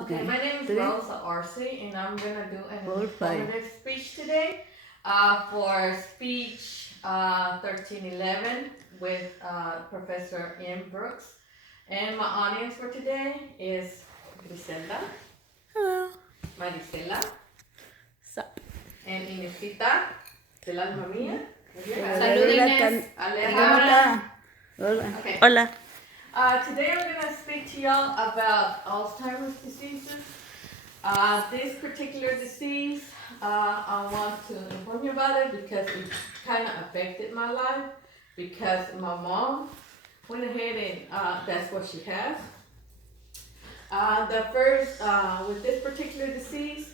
Okay, my name is Rosa Arce, and I'm gonna do an informative speech today for speech 1311 with Professor M. Brooks. And my audience for today is Griselda, Hello. Marisela, Sup. and Inesita del alma mía. Salud, Inés. Alejandra. Hola. Okay. Hola. Today I'm going to speak to y'all about Alzheimer's diseases. This particular disease, I want to inform you about it because it kind of affected my life because my mom went ahead and that's what she has. With this particular disease,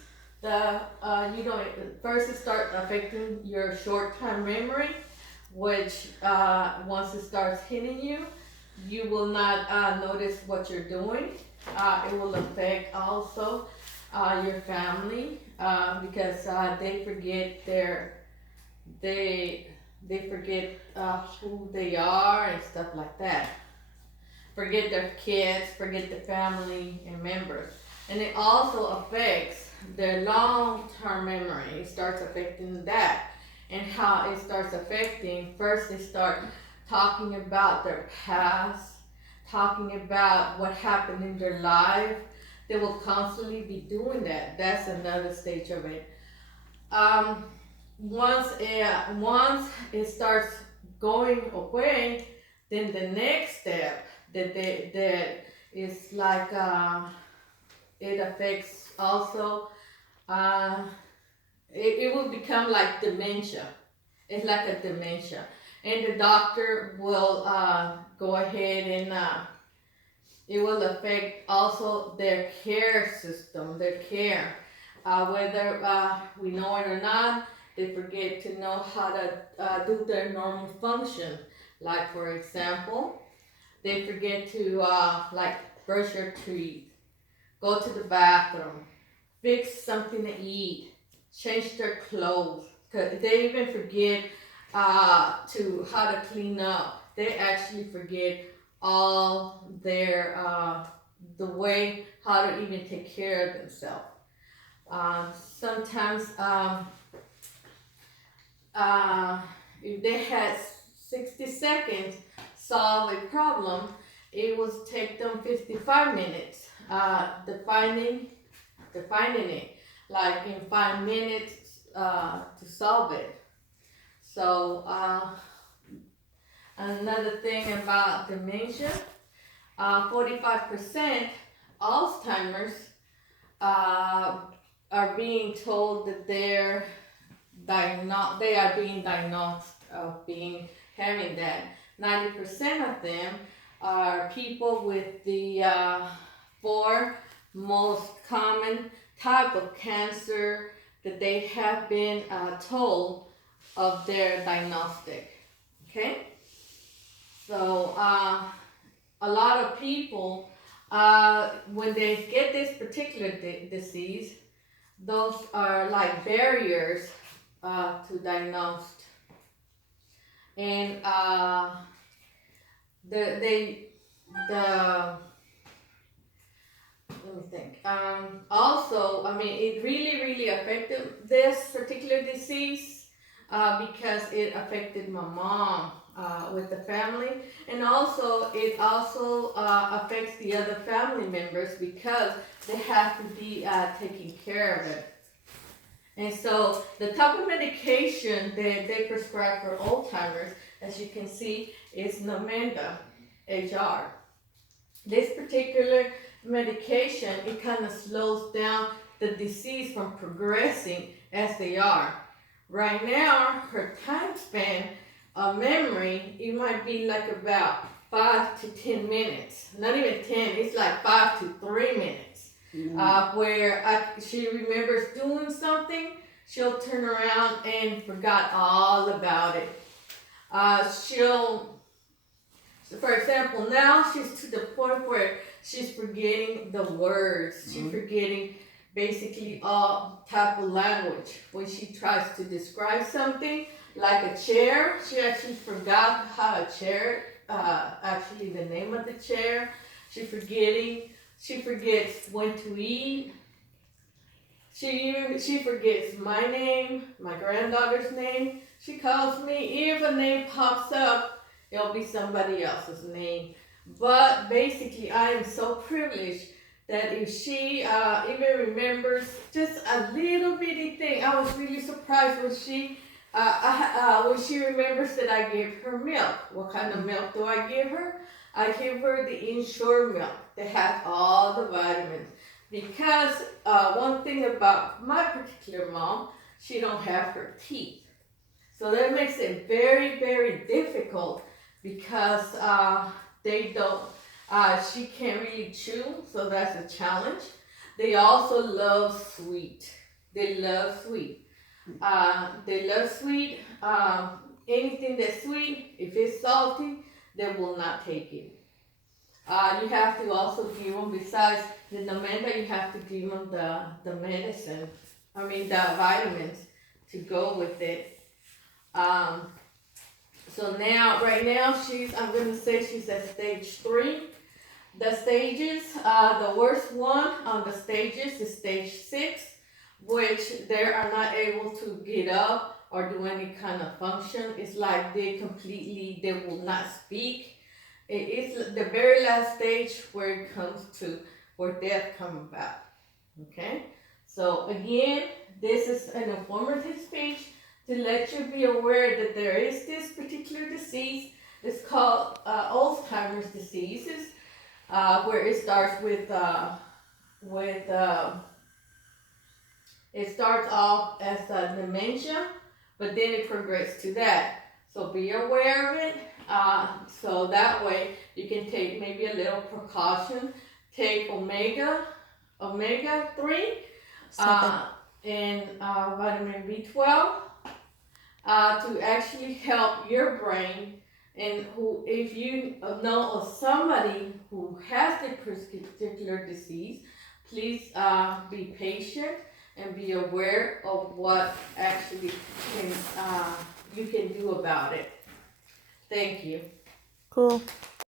first it starts affecting your short-term memory, which once it starts hitting you, you will not notice what you're doing. It will affect also your family because they forget they forget who they are and stuff like that. Forget their kids, forget the family and members, and it also affects their long-term memory. It starts affecting that, and how it starts affecting. First, they start talking about their past, talking about what happened in their life. They will constantly be doing that. That's another stage of it. Um, once it starts going away, then the next step that is like it affects also. Uh, it will become like dementia. It's like a dementia, and the doctor will go ahead and it will affect also their care system, their care. Whether we know it or not, they forget to know how to do their normal function. Like for example, they forget to like brush their teeth, go to the bathroom, fix something to eat, change their clothes. They even forget to how to clean up. They actually forget all their the way how to even take care of themselves. Sometimes if they had 60 seconds solve a problem, it would take them 55 minutes defining it, like in 5 minutes to solve it. So another thing about dementia, 45% Alzheimer's are being told that they are being diagnosed of being having that. 90% of them are people with the four most common type of cancer that they have been told of their diagnostic. Okay, so a lot of people when they get this particular disease, those are like barriers to diagnose, and the let me think. Also, I mean, it really affected this particular disease because it affected my mom with the family, and also it also affects the other family members because they have to be taking care of it. And so the type of medication that they prescribe for Alzheimer's, as you can see, is Namenda HR. This particular medication, it kind of slows down the disease from progressing as they are. Right now, her time span of memory, it might be like about 5 to 10 minutes. Not even 10, it's like 5 to 3 minutes. Where she remembers doing something, she'll turn around and forgot all about it. For example, now she's to the point where she's forgetting the words. She's forgetting basically all type of language. When she tries to describe something, like a chair, she actually forgot how a chair, actually the name of the chair. She's forgetting She forgets when to eat. She forgets my name, my granddaughter's name. She calls me. If a name pops up, it'll be somebody else's name. But basically, I am so privileged that if she even remembers just a little bitty thing, I was really surprised when she remembers that I gave her milk. What kind of milk do I give her? I give her the Ensure milk that has all the vitamins. Because one thing about my particular mom, she don't have her teeth. So that makes it very, very difficult because they don't, she can't really chew, so that's a challenge. They also love sweet. They love sweet. Anything that's sweet, if it's salty, they will not take it. You have to also give them, besides the Namenda, you have to give them the medicine, the vitamins to go with it. So now, right now, I'm going to say she's at stage 3. The stages, the worst one on the stages is stage 6, which they are not able to get up or do any kind of function. It's like they will not speak. It's the very last stage where it comes to where death comes about. Okay? So again, this is an informative speech to let you be aware that there is this particular disease. It's called Alzheimer's disease, where it starts it starts off as dementia, but then it progresses to that. So be aware of it. So that way you can take maybe a little precaution. Take omega 3, and vitamin B12 to actually help your brain. And if you know of somebody who has the particular disease, please be patient and be aware of what actually you can do about it. Thank you. Cool.